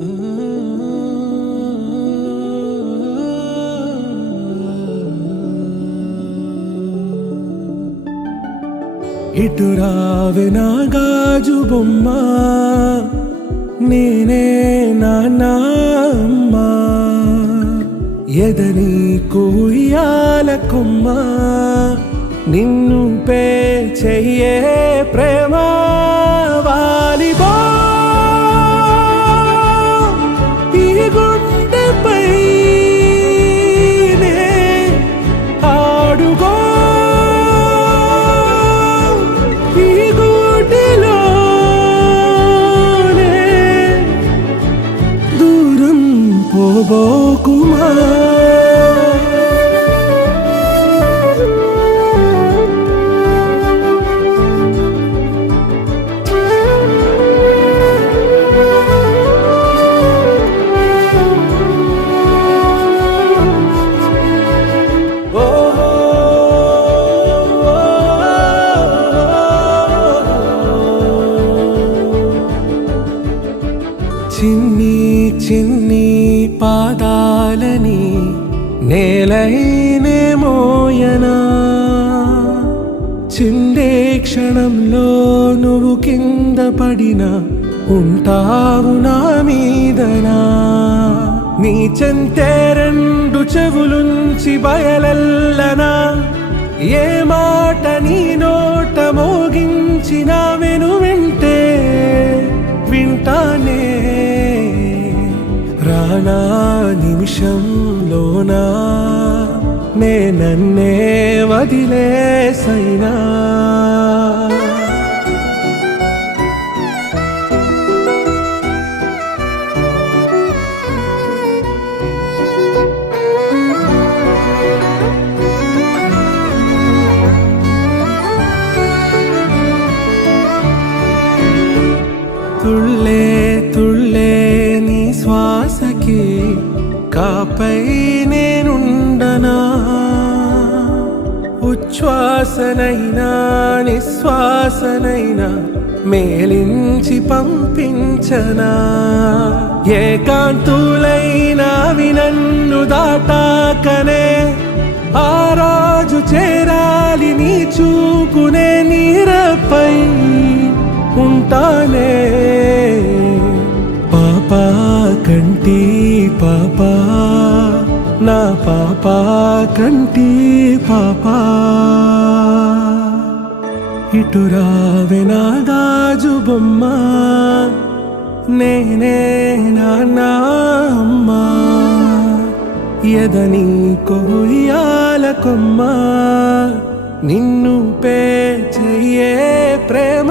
ఇటు రావే నా గాజు బొమ్మ, నేనే నాన్న అమ్మ, ఎదని కుయ్యాల కొమ్మ, నిన్ను పే చెయ్యే ప్రేమ వాలిబో ఈ గుండెపై ఆడుగో ఈ గుడిలోనే దూరం పోబోకుమా. చిన్ని చిన్ని పాదాలని నేలైనే మోయనా, చిందే క్షణంలో నువ్వు కింద పడినా ఉంటావు నా మీదనా. నీ చెంతే రెండు చెవులుంచి బయలెల్లనా, ఏ మాట నీ నోట మోగించిన వెను వింటే వింటానే. రానా నిమిషంలోనా నే నన్నే వదిలేసైనా, తుళ్ళే తుళ్ళే నీ శ్వాసకి కాపై నేనుండనా, ఉచ్ఛ్వాసనైనా నిశ్వాసనైనా మేలించి పంపించనా. ఏకాంతులైనా నన్ను దాటాకనే ఆ రాజు చేరాలి నీ చూపునే నీరపై ఉంటానే. పాపా కంటి పాపా నా పాపా కంటి పాపా, ఇటు రావే నా గాజు బొమ్మ, నేనే నాన్న అమ్మ, ఎదని కొయ్యాల కొమ్మ, నిన్ను పే చెయ్యే ప్రేమ